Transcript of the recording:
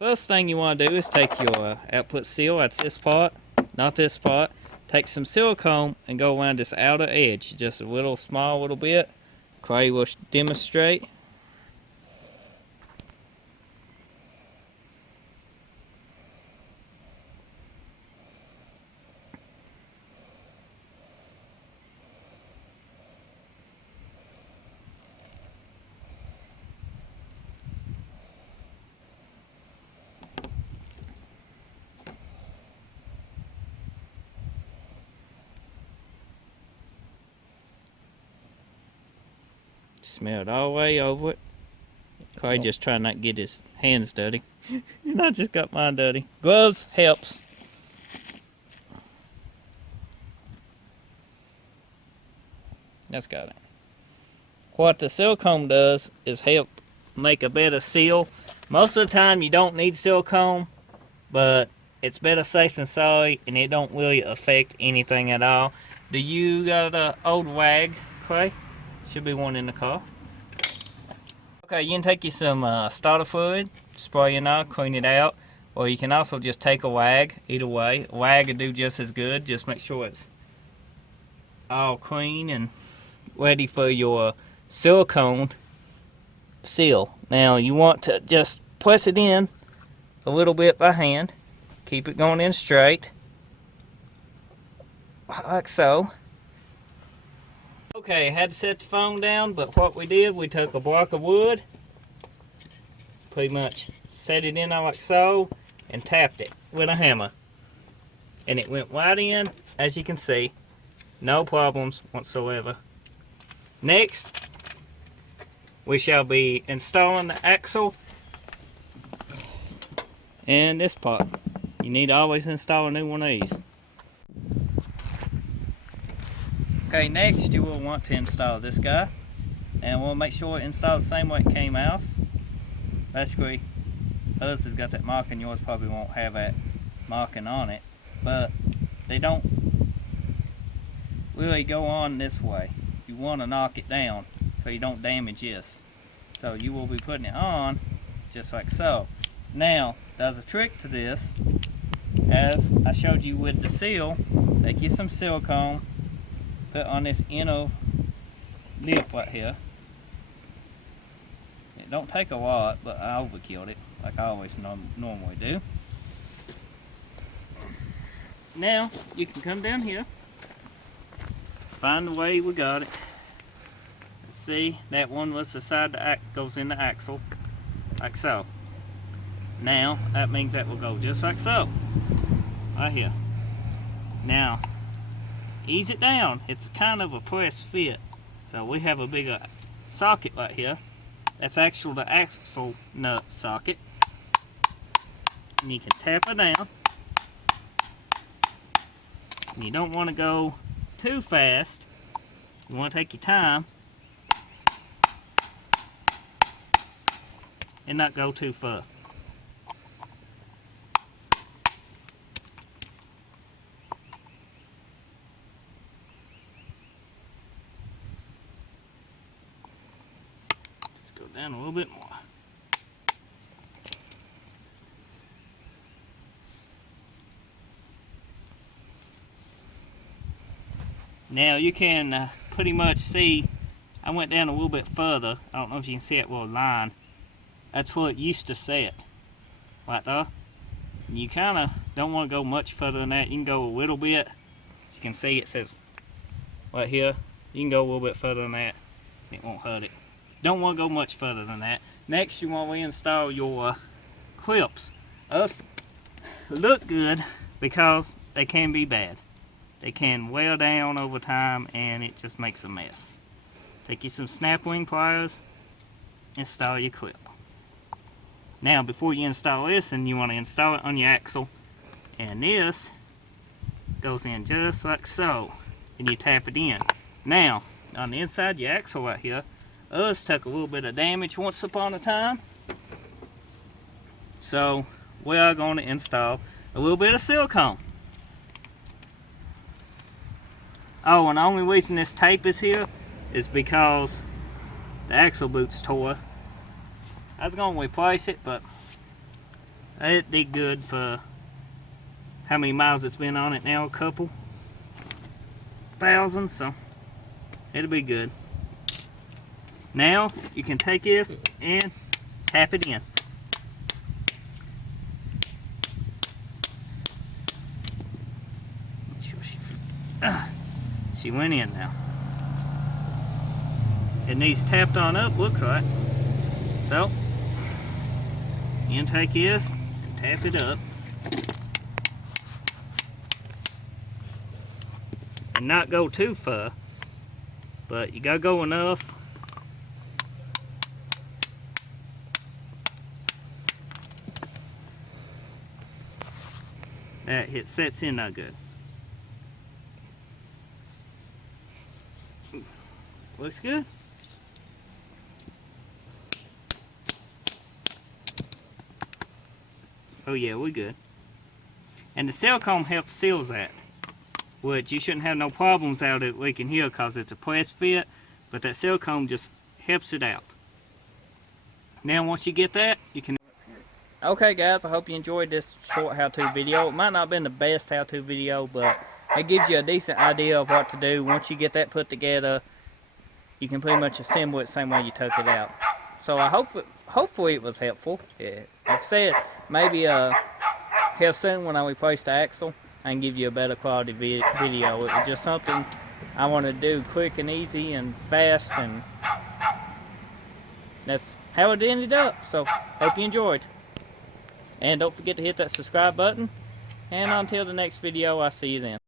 First thing you want to do is take your output seal, that's this part, not this part. Take some silicone and go around this outer edge, just a little small little bit. Clay will demonstrate. Smell it all the way over it. Clay just trying not to get his hands dirty. And I just got mine dirty. Gloves helps. That's got it. What the silicone does is help make a better seal. Most of the time you don't need silicone, but it's better safe than sorry, and it don't really affect anything at all. Do you got an old wag, Clay? Should be one in the car. Okay, you can take you some starter fluid, spray it out, clean it out, or you can also just take a wag. Either way, a wag will do just as good. Just make sure it's all clean and ready for your silicone seal. Now you want to just press it in a little bit by hand. Keep it going in straight, like so. Okay, had to set the phone down, but what we did, we took a block of wood, pretty much set it in like so, and tapped it with a hammer. And it went right in, as you can see. No problems whatsoever. Next, we shall be installing the axle and this part. You need to always install a new one of these. Okay, next you will want to install this guy, and we'll make sure it installs the same way it came out. Basically, ours has got that marking, yours probably won't have that marking on it, but they don't really go on this way. You want to knock it down so you don't damage this. So you will be putting it on just like so. Now, there's a trick to this. As I showed you with the seal, take you some silicone, put on this inner lip right here. It don't take a lot, but I overkilled it like I always normally do. Now you can come down here, find the way we got it. See, that one was the side that goes in the axle, like so. Now that means that will go just like so, right here. Now ease it down. It's kind of a press fit. So we have a bigger socket right here. That's actually the axle nut socket. And you can tap it down. And you don't want to go too fast. You want to take your time and not go too far. Down a little bit more. Now you can pretty much see I went down a little bit further. I don't know if you can see that little line. That's where it used to set right there. And you kind of don't want to go much further than that. You can go a little bit. As you can see, it says right here. You can go a little bit further than that. It won't hurt it. Don't want to go much further than that. Next, you want to install your clips. Look good because they can be bad. They can wear down over time and it just makes a mess. Take you some snap wing pliers, install your clip. Now, before you install this, and you want to install it on your axle, and this goes in just like so, and you tap it in. Now, on the inside of your axle right here, us took a little bit of damage once upon a time, so we are going to install a little bit of silicone. Oh, and the only reason this tape is here is because the axle boot's tore. I was going to replace it, but It did good for how many miles it's been on it now, a couple thousand, so it'll be good. Now you can take this and tap it in. She went in now. It needs tapped on up, looks like. So you can take this and tap it up. And not go too far, but you gotta go enough. That it sets in not good. Looks good. Oh yeah, we're good. And the silicone helps seals that, which you shouldn't have no problems out of it leaking here because it's a press fit, but that silicone just helps it out. Now once you get that, you can... Okay guys, I hope you enjoyed this short how-to video. It might not have been the best how-to video, but it gives you a decent idea of what to do. Once you get that put together, you can pretty much assemble it the same way you took it out. So I hopefully it was helpful. Yeah. Like I said, maybe here soon when I replace the axle, I can give you a better quality video. It's just something I want to do quick and easy and fast, and that's how it ended up. So hope you enjoyed. And don't forget to hit that subscribe button. And until the next video, I'll see you then.